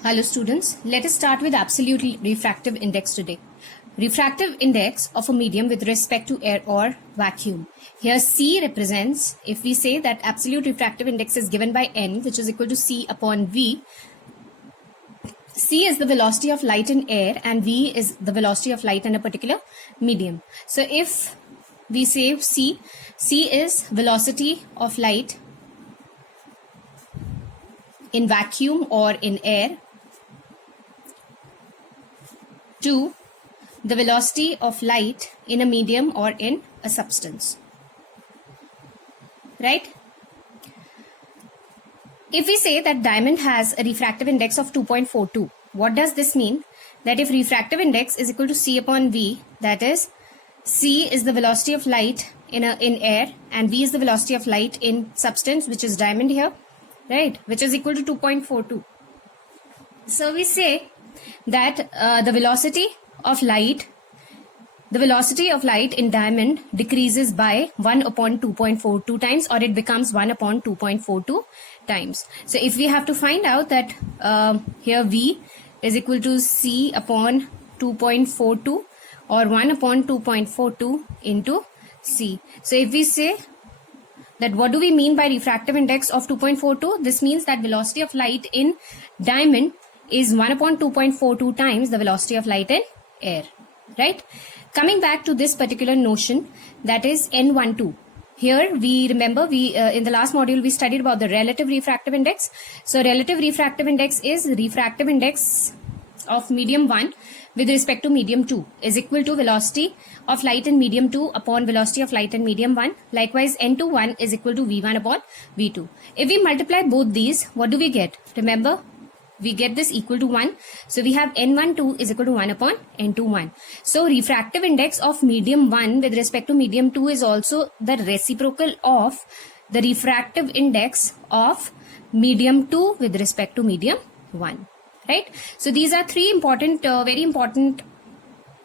Hello students, let us start with absolute refractive index today. Refractive index of a medium with respect to air or vacuum. Here C represents, if we say that absolute refractive index is given by n, which is equal to C upon V. C is the velocity of light in air and V is the velocity of light in a particular medium. So if we say C is velocity of light in vacuum or in air to the velocity of light in a medium or in a substance, right? If we say that diamond has a refractive index of 2.42, what does this mean? That if refractive index is equal to C upon V, that is C is the velocity of light in air and V is the velocity of light in substance, which is diamond here, right, which is equal to 2.42. So we say that the velocity of light in diamond decreases by 1 upon 2.42 times, or it becomes 1 upon 2.42 times. So if we have to find out that here V is equal to C upon 2.42 or 1 upon 2.42 into C. So if we say that what do we mean by refractive index of 2.42? This means that velocity of light in diamond is 1 upon 2.42 times the velocity of light in air, right? Coming back to this particular notion, that is N12. Here we remember in the last module we studied about the relative refractive index. So relative refractive index is refractive index of medium 1 with respect to medium 2 is equal to velocity of light in medium 2 upon velocity of light in medium 1. Likewise, N21 is equal to V1 upon V2. If we multiply both these, what do we get? Remember, we get this equal to 1. So we have N12 is equal to 1 upon N21. So refractive index of medium 1 with respect to medium 2 is also the reciprocal of the refractive index of medium 2 with respect to medium 1. Right? So these are three important, very important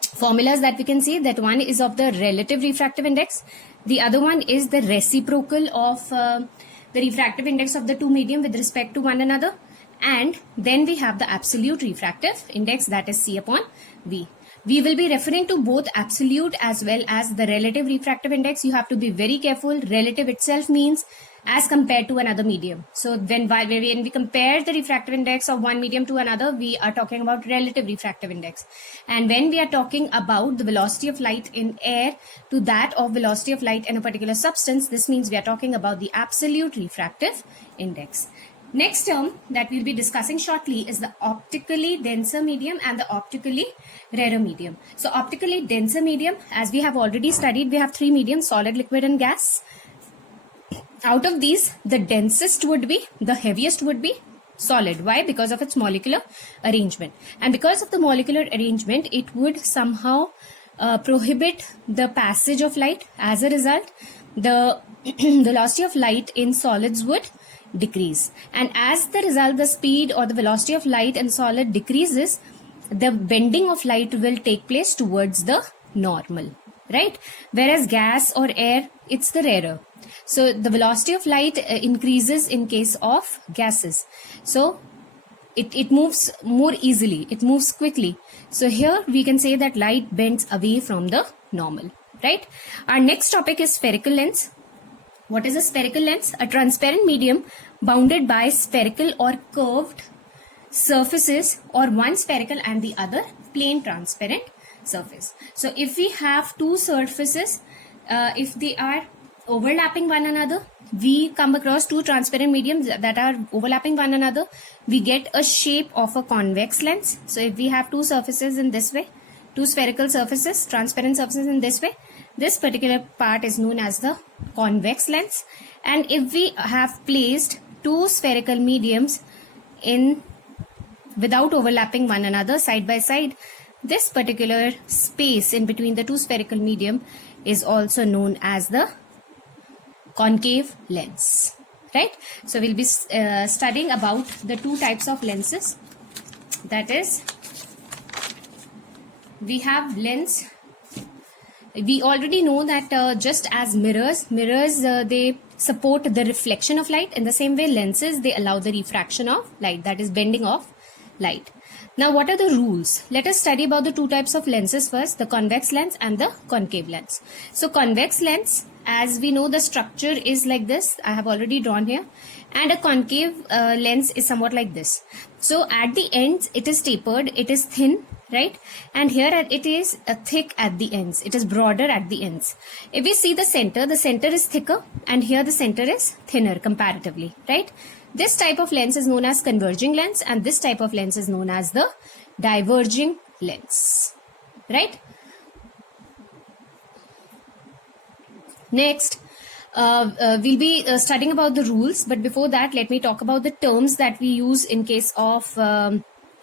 formulas that we can see. That one is of the relative refractive index. The other one is the reciprocal of the refractive index of the two medium with respect to one another. And then we have the absolute refractive index, that is C upon V. We will be referring to both absolute as well as the relative refractive index. You have to be very careful. Relative itself means as compared to another medium. So when we compare the refractive index of one medium to another, we are talking about relative refractive index. And when we are talking about the velocity of light in air to that of velocity of light in a particular substance, this means we are talking about the absolute refractive index. Next term that we'll be discussing shortly is the optically denser medium and the optically rarer medium. So optically denser medium, as we have already studied, we have three mediums: solid, liquid and gas. Out of these, the densest would be, the heaviest would be solid. Why? Because of its molecular arrangement. And because of the molecular arrangement, it would somehow prohibit the passage of light. As a result, the velocity of light in solids would decrease. And as the result, the speed or the velocity of light in solid decreases, the bending of light will take place towards the normal, right? Whereas gas or air, it's the rarer. So the velocity of light increases in case of gases. So it moves more easily, it moves quickly. So here we can say that light bends away from the normal, right? Our next topic is spherical lens. What is a spherical lens? A transparent medium bounded by spherical or curved surfaces, or one spherical and the other plain transparent surface. So if we have two surfaces, if they are overlapping one another, we come across two transparent mediums that are overlapping one another, we get a shape of a convex lens. So if we have two surfaces in this way, two spherical surfaces, transparent surfaces in this way, this particular part is known as the convex lens. And if we have placed two spherical mediums in without overlapping one another side by side, this particular space in between the two spherical medium is also known as the concave lens, right? So we'll be studying about the two types of lenses. That is, we have lens. We already know that just as mirrors they support the reflection of light, in the same way lenses, they allow the refraction of light, that is bending of light. Now, what are the rules? Let us study about the two types of lenses first, the convex lens and the concave lens. So, convex lens, as we know, the structure is like this. I have already drawn here. And a concave lens is somewhat like this. So, at the ends, it is tapered, it is thin, right? And here it is thick at the ends. It is broader at the ends. If we see the center is thicker, and here the center is thinner comparatively, right? This type of lens is known as converging lens, and this type of lens is known as the diverging lens, right? Next, we'll be studying about the rules, but before that, let me talk about the terms that we use in case of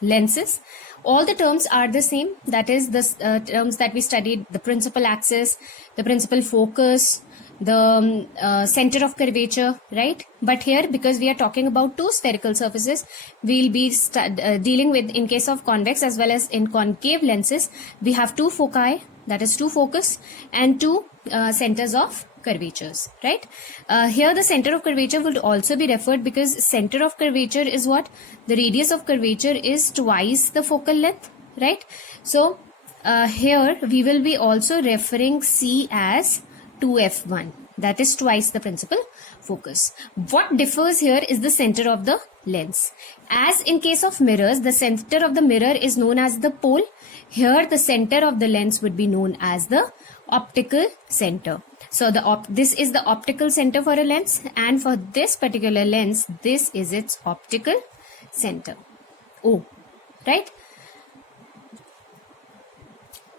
lenses. All the terms are the same. That is the terms that we studied: the principal axis, the principal focus, the center of curvature, right? But here, because we are talking about two spherical surfaces, we'll be dealing with, in case of convex as well as in concave lenses, we have two foci, that is two focus, and two centers of curvatures, right? Here the center of curvature would also be referred, because center of curvature is what? The radius of curvature is twice the focal length, right? So here we will be also referring C as 2f1, that is twice the principal focus. What differs here is the center of the lens. As in case of mirrors, the center of the mirror is known as the pole. Here the center of the lens would be known as the optical center. So this is the optical center for a lens, and for this particular lens, this is its optical center, O, right?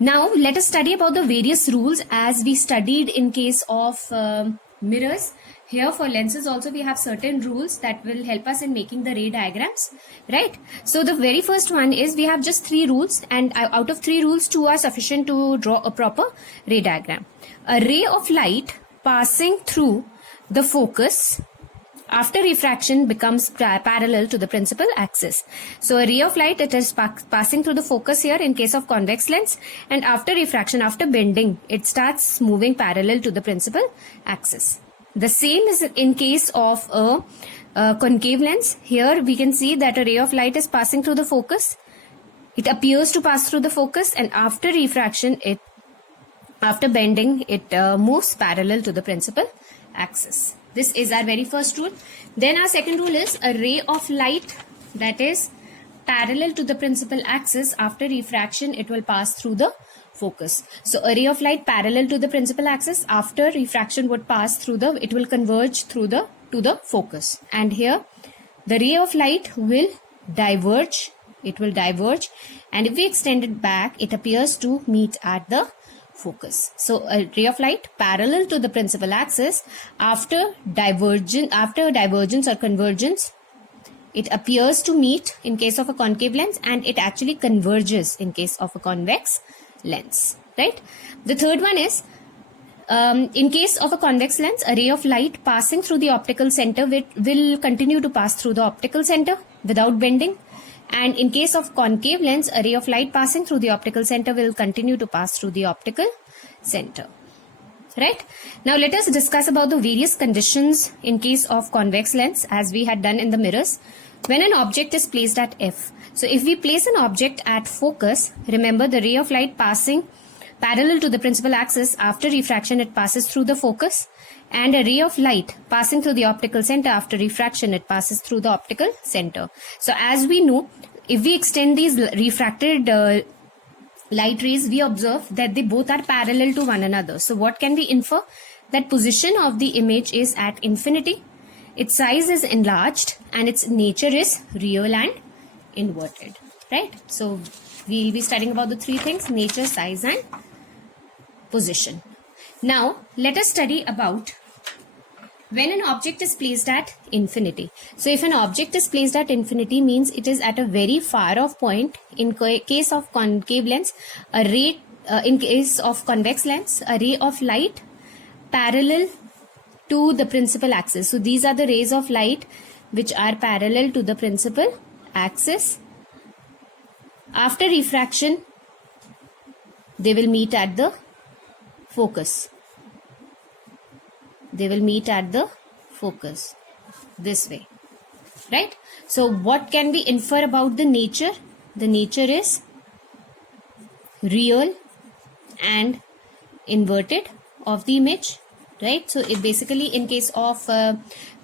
Now, let us study about the various rules as we studied in case of mirrors. Here for lenses also we have certain rules that will help us in making the ray diagrams, right? So the very first one is, we have just 3 rules, and out of 3 rules, 2 are sufficient to draw a proper ray diagram. A ray of light passing through the focus after refraction becomes parallel to the principal axis. So a ray of light, it is passing through the focus here in case of convex lens, and after refraction, after bending, it starts moving parallel to the principal axis. The same is in case of a concave lens. Here we can see that a ray of light is passing through the focus. It appears to pass through the focus, and after refraction, after bending, it moves parallel to the principal axis. This is our very first rule. Then our second rule is, a ray of light that is parallel to the principal axis, after refraction, it will pass through the focus. So a ray of light parallel to the principal axis, after refraction would pass through it will converge through to the focus. And here the ray of light will diverge. It will diverge, and if we extend it back, it appears to meet at the focus. So a ray of light parallel to the principal axis, after divergence or convergence, it appears to meet in case of a concave lens, and it actually converges in case of a convex lens, right? The third one is, in case of a convex lens, a ray of light passing through the optical center will continue to pass through the optical center without bending. And in case of concave lens, a ray of light passing through the optical center will continue to pass through the optical center, right? Now let us discuss about the various conditions in case of convex lens, as we had done in the mirrors. When an object is placed at F, so if we place an object at focus, remember the ray of light passing parallel to the principal axis, after refraction it passes through the focus, and a ray of light passing through the optical center, after refraction it passes through the optical center. So as we know, if we extend these refracted light rays, we observe that they both are parallel to one another. So what can we infer? That position of the image is at infinity, its size is enlarged, and its nature is real and inverted, right? So we'll be studying about the 3 things: nature, size, and position. Now let us study about when an object is placed at infinity. So if an object is placed at infinity, means it is at a very far off point. In case of concave lens, a ray, in case of convex lens, a ray of light parallel to the principal axis. So these are the rays of light which are parallel to the principal axis. After refraction, they will meet at the focus. They will meet at the focus this way, right? So what can we infer about the nature? The nature is real and inverted of the image, right? So it basically, in case of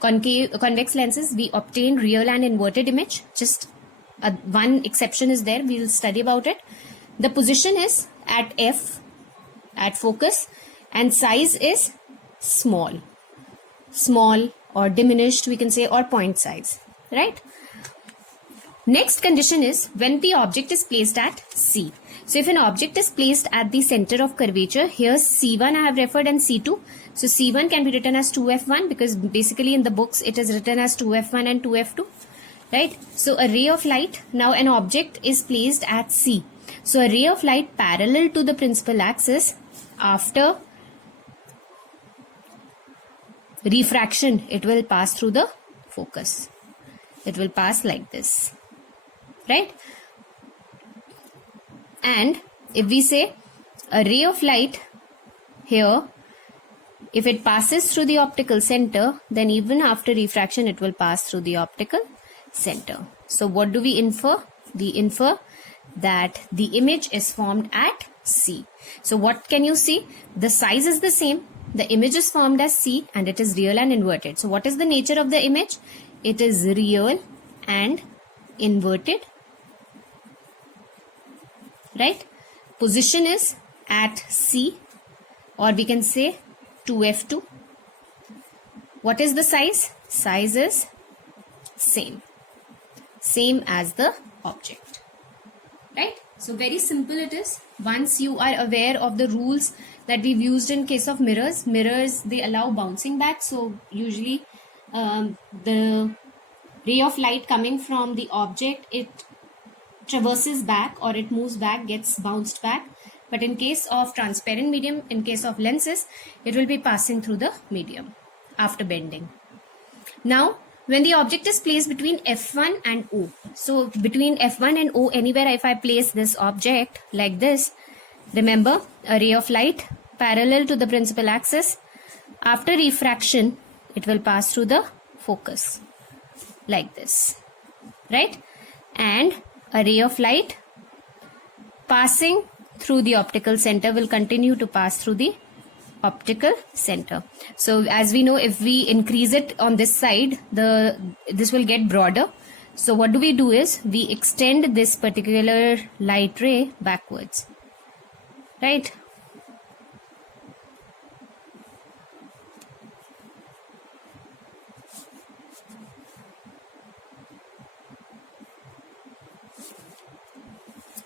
convex lenses, we obtain real and inverted image. Just one exception is there, we will study about it. The position is at f, at focus, and size is small or diminished, we can say, or point size, right? Next condition is when the object is placed at C. So if an object is placed at the center of curvature, here C1 I have referred and C2. So C1 can be written as 2f1 because basically in the books it is written as 2f1 and 2f2, right? So a ray of light, now an object is placed at C. So a ray of light parallel to the principal axis, after refraction, it will pass through the focus. It will pass like this, right? And if we say a ray of light here, if it passes through the optical center, then even after refraction it will pass through the optical center. So what do we infer? We infer that the image is formed at C. So what can you see? The size is the same, the image is formed as C, and it is real and inverted. So what is the nature of the image? It is real and inverted, right? Position is at C, or we can say 2f2. What is the size? Size is same as the object, right? So very simple it is. Once you are aware of the rules that we've used in case of mirrors, they allow bouncing back. So usually the ray of light coming from the object, it traverses back or it moves back, gets bounced back. But in case of transparent medium, in case of lenses, it will be passing through the medium after bending. Now, when the object is placed between F1 and O, so between F1 and O, anywhere if I place this object like this, remember, a ray of light parallel to the principal axis, after refraction, it will pass through the focus like this, right? And a ray of light passing through the optical center will continue to pass through the optical center. So as we know, if we increase it on this side, this will get broader. So what do? Is we extend this particular light ray backwards, right?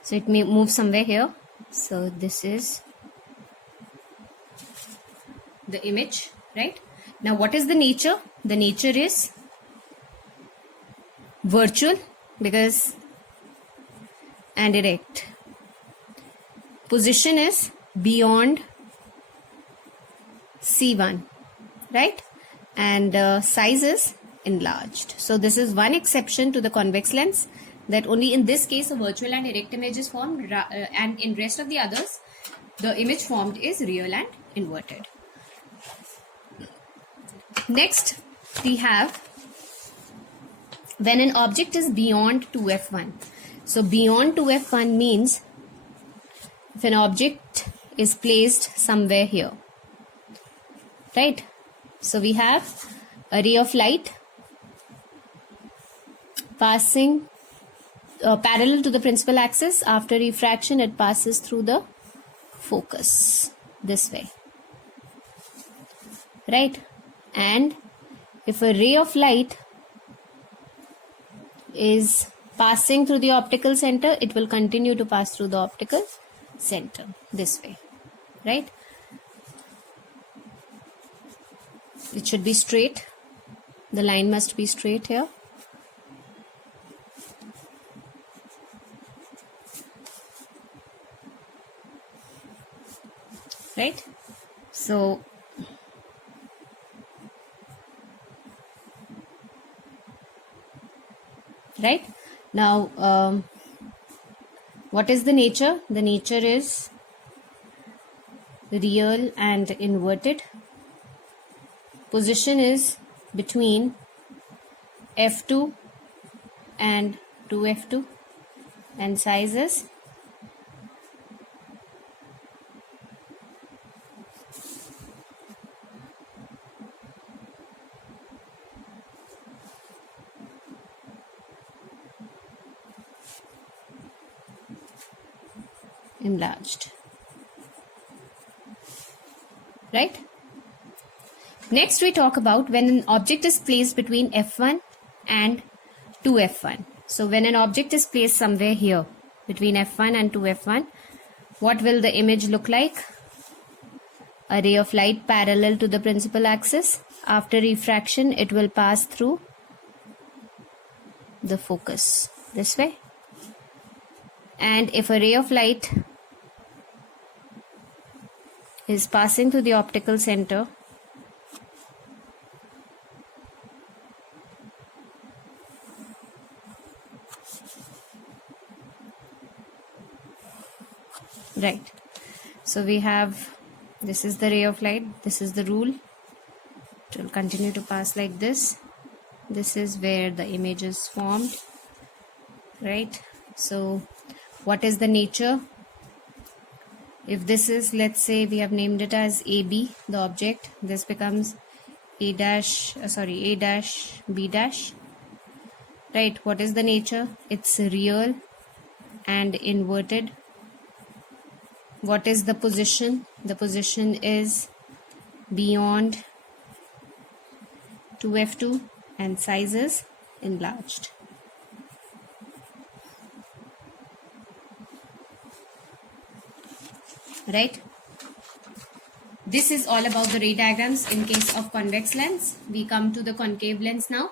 So it may move somewhere here. So this is the image, right? Now what is the nature? The nature is virtual and erect. Position is beyond C1, right? And size is enlarged. So this is one exception to the convex lens, that only in this case a virtual and erect image is formed, and in rest of the others the image formed is real and inverted. Next we have when an object is beyond 2f1. So beyond 2f1 means if an object is placed somewhere here, right? So we have a ray of light passing parallel to the principal axis. After refraction, it passes through the focus this way, right? And if a ray of light is passing through the optical center, it will continue to pass through the optical center this way, right? It should be straight. The line must be straight here. Right? So right now, what is the nature? The nature is real and inverted. Position is between F2 and 2f2, and size is enlarged. Right? Next we talk about when an object is placed between f1 and 2f1. So when an object is placed somewhere here between f1 and 2f1, what will the image look like? A ray of light parallel to the principal axis. After refraction, it will pass through the focus this way. And if a ray of light is passing through the optical center, right, so we have, this is the ray of light, this is the rule, it will continue to pass like this. This is where the image is formed, right? So what is the nature? If this is, let's say we have named it as AB, the object, this becomes A dash B dash, right? What is the nature? It's real and inverted. What is the position? The position is beyond 2f2 and size is enlarged. Right? This is all about the ray diagrams in case of convex lens. We come to the concave lens now.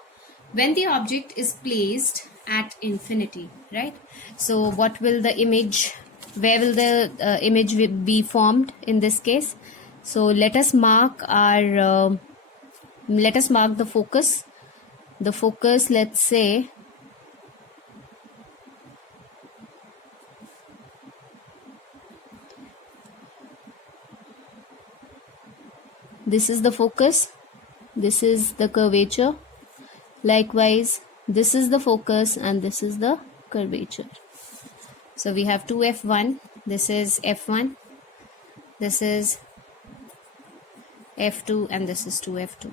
When the object is placed at infinity, right? So what will the image, where will the image be formed in this case? So let us mark our, let us mark the focus. The focus, let's say, this is the focus, this is the curvature. Likewise, this is the focus and this is the curvature. So we have 2f1, this is f1, this is f2 and this is 2f2.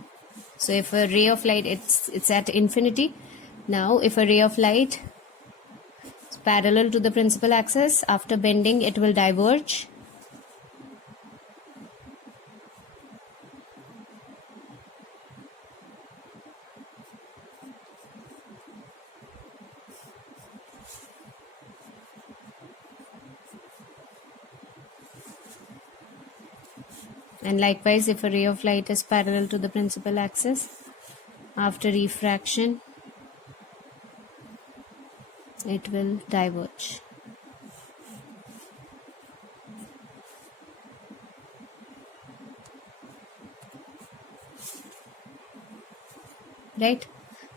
So if a ray of light, it's at infinity. Now if a ray of light is parallel to the principal axis, after bending it will diverge. And likewise, if a ray of light is parallel to the principal axis, after refraction, it will diverge. Right?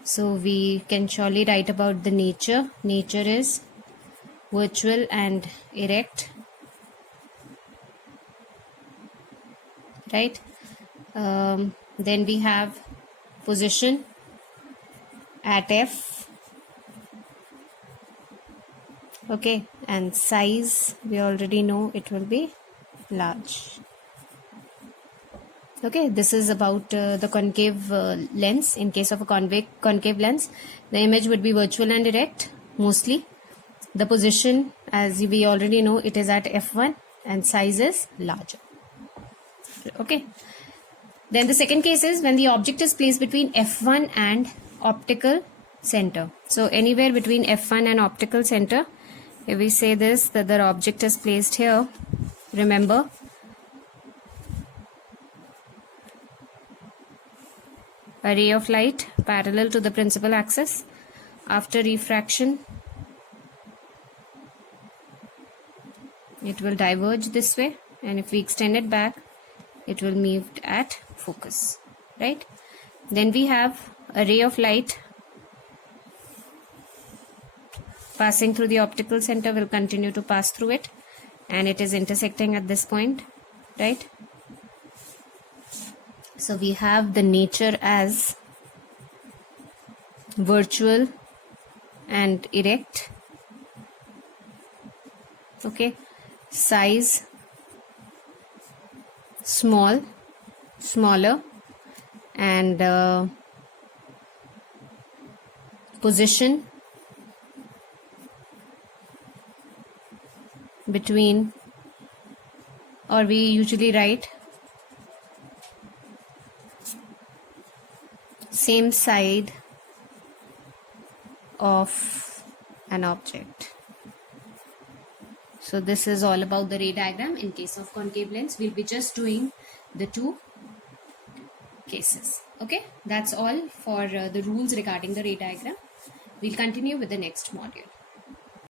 So we can surely write about the nature. Nature is virtual and erect. Right? Then we have position at F. Okay, and size we already know it will be large. Okay, this is about the concave lens. In case of a concave lens, the image would be virtual and erect mostly. The position, as we already know, it is at f1 and size is larger. Okay. Then the second case is when the object is placed between f1 and optical center. So anywhere between f1 and optical center, if we say this, that the object is placed here, remember, a ray of light parallel to the principal axis. After refraction, it will diverge this way, and if we extend it back, it will move at focus, right? Then we have a ray of light passing through the optical center, will continue to pass through it, and it is intersecting at this point, right? So we have the nature as virtual and erect. Okay, size small, smaller, and position between, or we usually write same side of an object. So this is all about the ray diagram. In case of concave lens, we'll be just doing the two cases. Okay, that's all for the rules regarding the ray diagram. We'll continue with the next module.